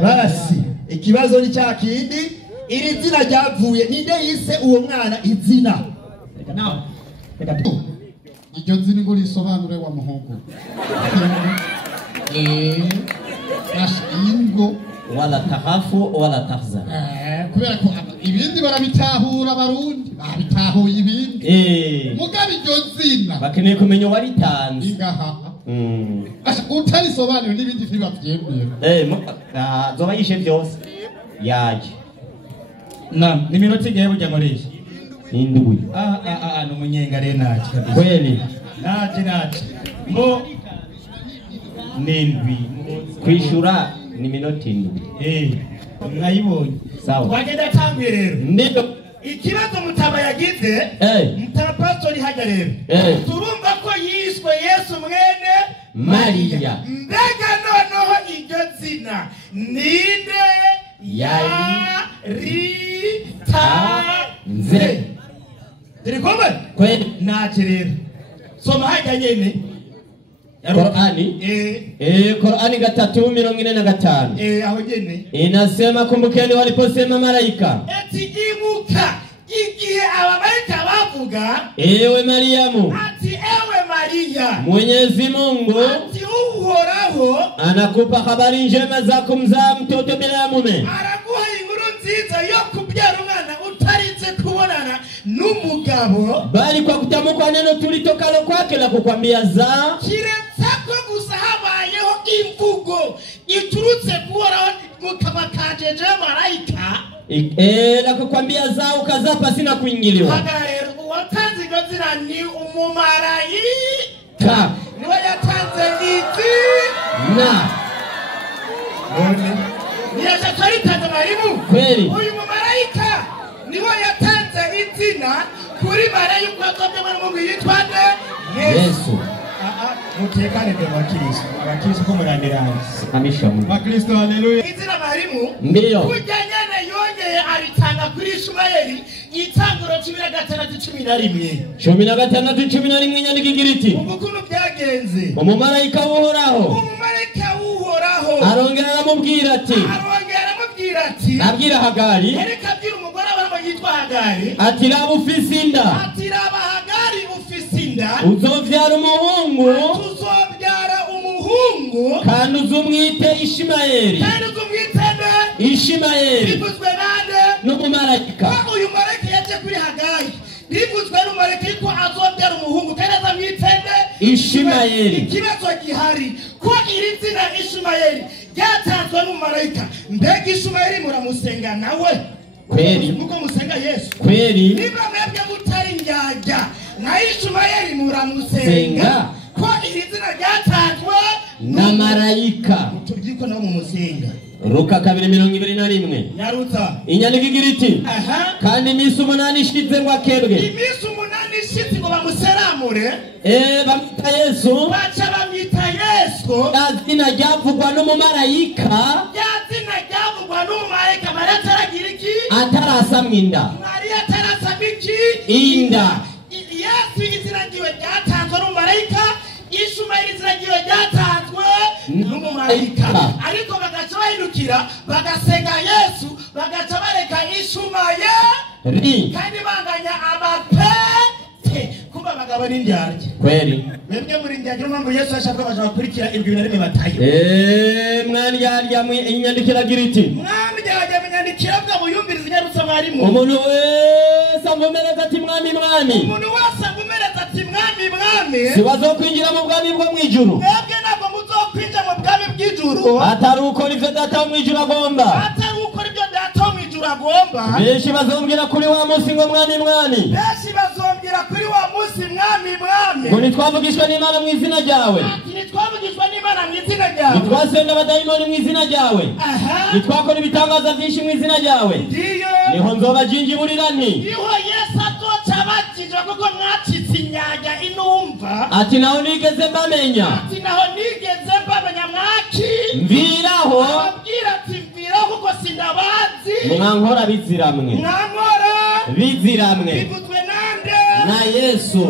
Basi ikibazo ni cya kindi, iri zina ryavuye ninde yise uwo mwana izina? Iryo zina ngo risobanure wa muhungu. Ingo wala takhafu wala tahzan. Kubera ko ibindi barabitahura Barundi, babitahuye ibindi. Mugabe iryo zina bakeneye kumenya waritanze. Ingaha utarisobanura n'ibindi vyemera. Zoba yishe byose yaje. Ni minota ingahe burya nkoresha? Indwi. No munyengare naci kabisa. Kweli. Naci. Ngo nindwi. Kwishura ni minota indwi. Mwayibonye. Sawa. Wagenda tanguye rero. Ndio. ikibazo mutaba yagize mutaba pastori hajya rero turumva ko yiswe Yesu mwene Mariya. Mbega noneho iryo zina ninde yaritanze? Turi kumwe? Kweli. Naje rero soma hajya nyene Qur'ani Qur'ani 3:45 aho nyene inasema, kumbukeni waliposema malaika eti imuka igihe abamarayika bavuga ewe Mariamu, ati ewe Mariya, Mwenyezi Mungu ati uhoraho anakupa habari njema za kumzaa mtoto bila ya mume, araguha inkuru nziza yo kubyara umwana utarinze kubonana n'umugabo, bali kwa kutamkwa neno tulitokalo kwake la kukwambia za kiretse ko gusa habayeho imvugo iturutse kuhoraho mukaba kajeje marayika la kukwambia za ukazaa pasina kuingiliwa. hagarero uwatanze iryo zina ni umumarayika, niwe yatanze izina. Niyaje twaritanze Marimu Kweli. uyu mumarayika niwe yatanze izina kuri Mariya y'umwaka w'Imana yitwa nde? Yesu. Mutekane de bakristo abakristo ko murandirana Amisha Mungu. Bakristo, haleluya. izina Marimu Ndiyo. kujyanyana yongeye aritanga kuri Ishumayeli itanguro 16:11 16:11 inyandiko igira iti, ubukuntu byagenze umumarayika w'Uhoraho arongera aramubwira ati abwira Hagari reka abwira umugore wabo yitwa Hagari ati raba ufise inda, ati raba Hagari ufise inda, uzovyara umuhungu tuzobyara umuhungu kandi uzumwite Ishimayeli. kandi uzumwitende Ishimayeli bivuzwe nande? n'umumarayika. Uyu marayika yaje kuri Hagari bivuzwe n'umumarayika ko azobyara umuhungu kandi azamwitende Ishimayeli. ikibazo gihari ko iri zina Ishimayeli ryatanzwe n'umumarayika. Mbega Ishimayeli muramusenga nawe? Kweli. Muko musenga Yesu? Kweli. Niba mwebwe mutari njyajya na Ishimayeli muramusenga ko iri zina ryatanzwe na marayika. tubyiko nabo mumusenga. Luka 2:21 Nyaruta inyandiko igira iti, kandi iminsi 8 ishize ngo akebwe. iminsi 8 ishize ngo bamuseramure bamwita Yesu. baca bamwita Yesu. Yazina ryavugwa n'umumarayika. Yazina ryavugwa n'umumarayika. Mariya ataragira iki? Atarasamwa inda. Mariya atarasamwa iki? Inda. Yesu izina ryiwe ryatanzwe n'umumarayika. Ishumayeli izina ryiwe ryatanzwe n'umumarayika. Ariko bagaca bahindukira bagasenga Yesu, bagaca bareka Ishumayeli kandi banganya amapete. Kumba abagabo n'indyarya. Kweli. Mwebwe muri ndyarya mpamvu Yesu ashaka baje bakurikira ibyo bintu bataye. Mwani yaryamwe inyandiko iragira iti, mwami yaryamye inyandikira bwa buyumviriza inyarutsa Marimu. umuntu wese amumereza ati mwami mwami. Umuntu wese amumereza ati mwami mwami. Si bazokwinjira mu bwami bwo mwijuru. Mwebwe ntabwo muzokwinjira mu bwami bw'ijuru. Atari ukora ivyo data wo mwijuru agomba. Atari ukora ibyo data wo mwijuru agomba. Benshi bazombwira kuri wa munsi ngo mwami mwami. Benshi bazombwira kuri wa munsi mwami mwami. Ngo nitwavugishwa n'Imana mu izina ryawe. Nitwavugishwa n'Imana mu izina ryawe. Nitwasenda abadayimoni mu izina ryawe. Nitwakora ibitangaza vyinshi mu izina ryawe. Ndiyo. Niho nzobajinjiburira nti. Niho Yesu azoca abajinjira kuko mwacitse inyanya inumva. Ati naho nigeze mbamenya. Ati naho nigeze mbamenya mwaki. Mviraho. Ababwira ati mviraho kuko sindabazi. Mwankora biziramwe. Mwankora biziramwe. bivuzwe nande? Na Yesu.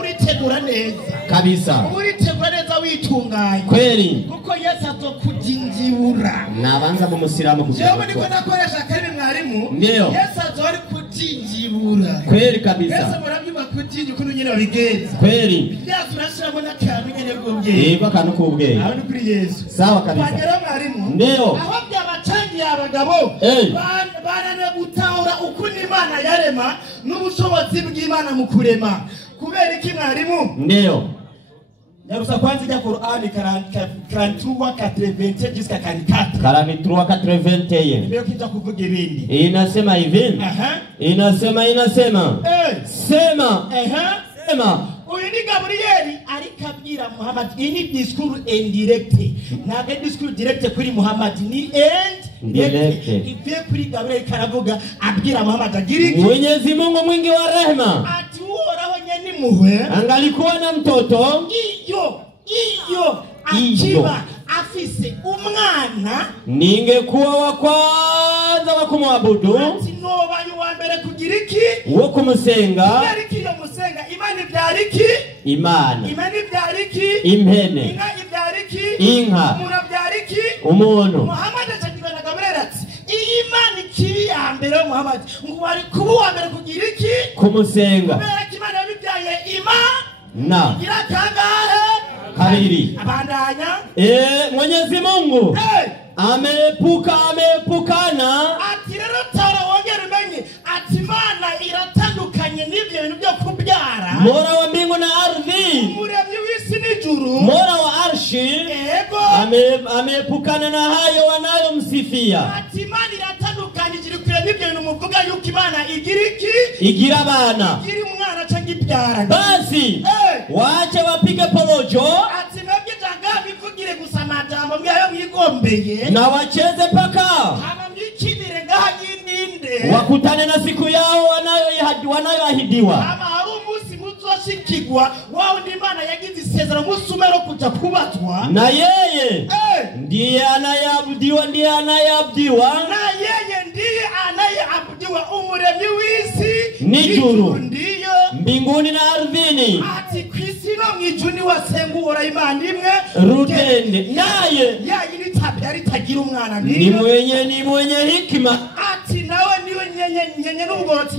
Uritegura neza kabisa. Uritegura neza witunganye. Kweli. Kuko Yesu azokujinjibura. Nabanza mu musiramu kugira. Jewe niko nakoresha kalimi mwarimu. Ndiyo. Yesu azori kujinjibura. Kweli kabisa. Yesu murabyuma kujinji kuno nyine babigenza. Kweli. Yesu urashiramo n'akantu nyine bw'ubwenge. Yego akantu k'ubwenge. Aho ni kuri Yesu. Sawa kabisa. Bagera mwarimu. Ndiyo. Aho byabacangiye abagabo. Barane gutahura ukuntu Imana yarema n'ubushobozi bw'Imana mu kurema. Kubera iki mwarimu? Ndiyo. Nyarusa kwanza ya Qur'ani 43:80 jusqu'à 44. 43:81. Ndio kitu kuvuga ibindi. Inasema hivi. Inasema sema. Sema. Uyu ni Gabrieli ariko abwira Muhammad. Iyi ni discours indirect. Ntabwo discours direct kuri Muhammad, ni Direct. Ivuye kuri Gabriel karavuga abwira Muhammad agira iki? Mwenyezi Mungu mwingi wa rehema Ati uhoraho nye nimpuhwe angalikuwa na mtoto iyo akiba afise umwana ningekuwa wa kwanza wa kumwabudu ati nobaye uwa mbere kugira iki? wo kumusenga. Yariki yo musenga imana ibyara iki? Imana Imana ibyara iki? impene Inka ibyara iki? Inka. Umuntu abyara iki? umuntu. Muhammad acagirwa na Gabriel ati iyi Imana ikiri ya mbere yo Muhammad ngo wari kuba uwa mbere kugira iki? Kumusenga. Kubera ko Imana yabibyaye Na gira kangahe? kabiri. Abandanya Mwenyezi Mungu amepukana ati rero tara wongera umenye ati Imana iratandukanye n'ibyo bintu byo kubyara. Mola wa mbingu na ardhi, Umuremyi w'isi n'ijuru, Mola wa arshi yego amepukana na hayo wanayomsifia. ati Imana iratandukanye jirikure n'ibyo bintu muvuga yuko Imana igira iki? Igira abana. Igira umwana cyangwa ibyara. Basi wache wapige porojo ati mwebwe janga bivugire gusa amajambo mwayo mwigombeye na wacheze paka hama mwikidire ngaha nyininde wakutane na siku yao wanayoahidiwa. hama hari umunsi muzoshikirwa wao ndi Imana yagize isezerano musumero kuja kubatwa Na yeye ndiye anayeabudiwa, na yeye ndiye anayeabudiwa umuremyi w'isi n'ijuru, ndiyo mbinguni na ardhini. ati kwisi no mwijuni wasengura Imana imwe Rutende naye yayiri tapi yari tagira umwana ni mwenye hikima, ati nawe niwe nyenye n'ubugoroti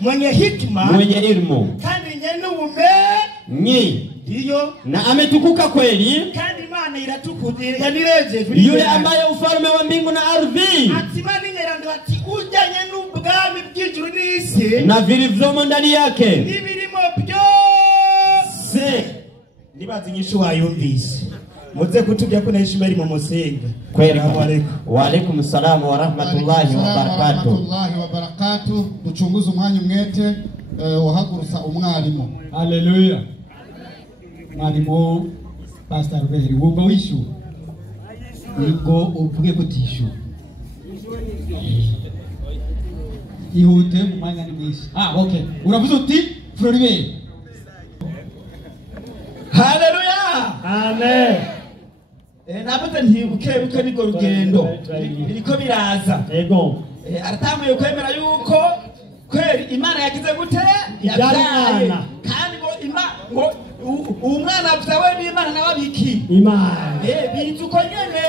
mwenye hikima, mwenye ilmu, kandi nyenye ubumenyi iyo na ametukuka kweli, kandi Imana iratukuzira yanireje yule ambaye ufalme wa mbingu na ardhi ati Imana inyerando ati ujanye n'ubwami bw'ijuru n'isi na vilivyomo ndani yake n'ibirimo byose. Nibaza inyishu wayumvise muze kutubya ko nahishima ari mu musenga kweli. Wa alaikum salam wa rahmatullahi wa barakatuh. Ducunguze umwanya umwete wahagurutsa umwarimu. Haleluya. Mwarimu Pastor Ruberi wumva wishu ngo uvuge kutishu ihute mu mwanya ni mwisi. Okay, uravuze uti Floribert. Haleluya. Amen. Nabuze ntibuke niko rugendo biriko biraza. Ego. Aratanguye kwemera yuko kweri Imana yagize gute Yabyara. kandi ngo umwana vyawe n'Imana nababiki Imana. bizu ko nyene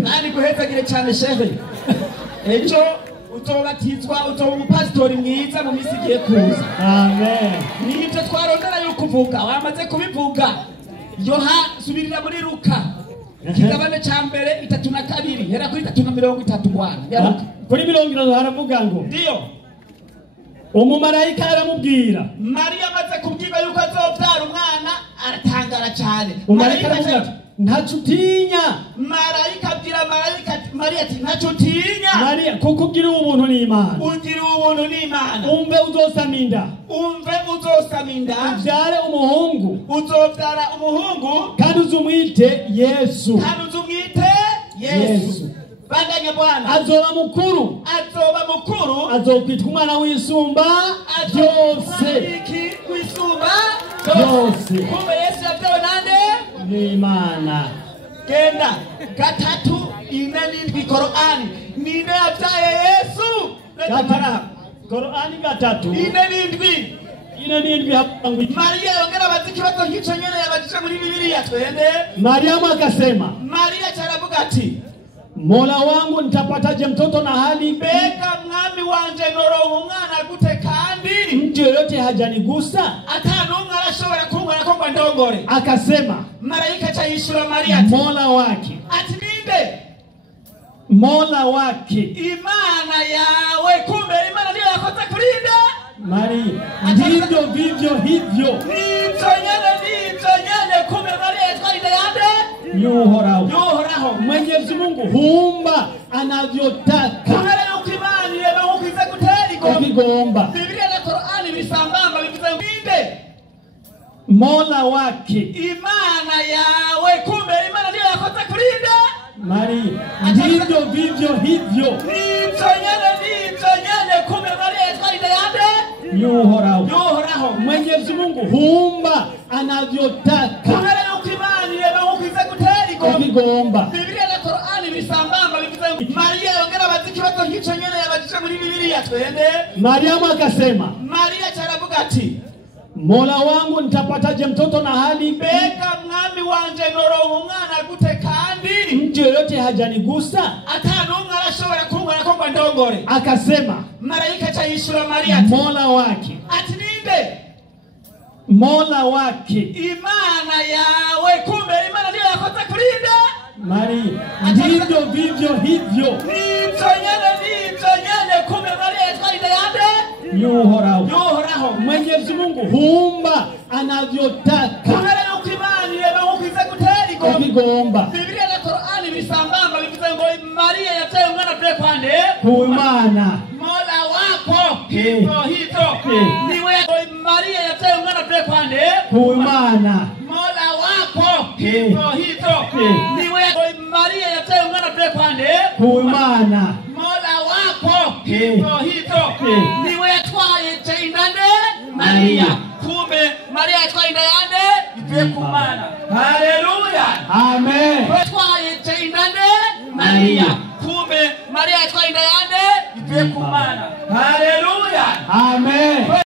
nani guhezagire cyane shehe. Ejo uzobatizwa uzoba umupasitori mwiza mu misi igiye kuza. Amen. Nibyo twarondera yuko uvuga wamaze kubivuga. Subirira muri Luka kigabane ca mbere 32 hera kuri 330 bwana. Kuri 30 haravuga ngo Ndio umumarayika aramubwira, Mariya amaze kubwirwa yuko azovyara umwana aratangara cyane. umumarayika aravuga ntacutinya. Marayika abwira Mariya ati ntacutinya Mariya kuko ugira ubuntu n'Imana. ugira ubuntu n'Imana. Umve uzosaminda uvyare umuhungu, uzovyara umuhungu kandi uzumwite Yesu. Yesu. Bandanya Bwana. Azoba mukuru, azokwitwa umwana w'isumba byose. Wisumba byose. Kumbe Yesu yabyawe nande? N'Imana. Genda gatatu ine n'indwi Korani. Ninde yabyaye Yesu? Korani gatatu ine n'indwi. Hapangu. Mariya yongera baziki bato nk'ico nyene yabajije muri Bibiliya twende. Mariamu akasema, Mariya cyaravuga ati Mola wangu nitapataje mtoto na hali mbega mwami wanje noronka umwana gute kandi mtu yoyote hajanigusa? atanumwe arashobora kumbona ko ndongore. Akasema Marayika cyayishura Mariya ati Mola wake. ati ninde? Mola wake Imana yawe. Kumbe Imana ndiyo yakoze kurinda Mariya. Ndivyo vivyo hivyo. nivyo nyene. Kumbe Mariya yatwaye yande Yuhoraho. Mwenyezi Mungu huumba anavyotaka. Kumbe yuko Imana irema nkuko ize gutera igomba. Biblia na Qur'ani bisambamba bivuze ninde? Mola wake Imana yawe. Kumbe Imana ndiyo yakoze kurinda Mariya ndivyo vivyo hivyo. Nivyo nyene kumbe Mariya yatwaye inda yande Yuhoraho. Mwenyezi Mungu huumba anavyotaka. Kumele ukimani leba ukize kuteri Ukigomba. Biblia na Qur'ani bisambamba bivuze Mariya yongera baziki bato hicho nyene yabajisha muri Biblia twende. Mariamu akasema, Mariya charavuga ati Mola wangu nitapataje mtoto na hali beka mwami wanje norongo umwana gute kandi mtu yoyote hajanigusa? atanumwe arashobora kungana ko ndongore. Akasema Malaika chayishura Mariya ati Mola wake. ati ninde? Mola wake. Imana yawe. Kumbe Imana ndiyo yakoze kulinda Mariya ndivyo vivyo hivyo. Nivyo nyene kumbe Mariya yatwaye inda yande Yuhoraho. Mwenyezi Mungu huumba anavyotaka. kumele ukimani leba ukize kuteri Ukigomba. Biblia na Qur'ani bisambamba bivuze ngo Mariya yataye umwana tule kwande Kuimana. Mola wako hivyo niwe. Mariya yataye umwana tule kwande Kuimana. Mola wako hivyo niwe. Mariya yataye umwana tule kwande Kuimana. Mola wako hivyo niwe yatwaye chaindande Mariya. Kumbe Mariya yatwaye inda yande ivuye ku Mana. Haleluya. Amen. Yatwaye chaindande Mariya. Kumbe Mariya yatwaye inda yande ivuye ku Mana.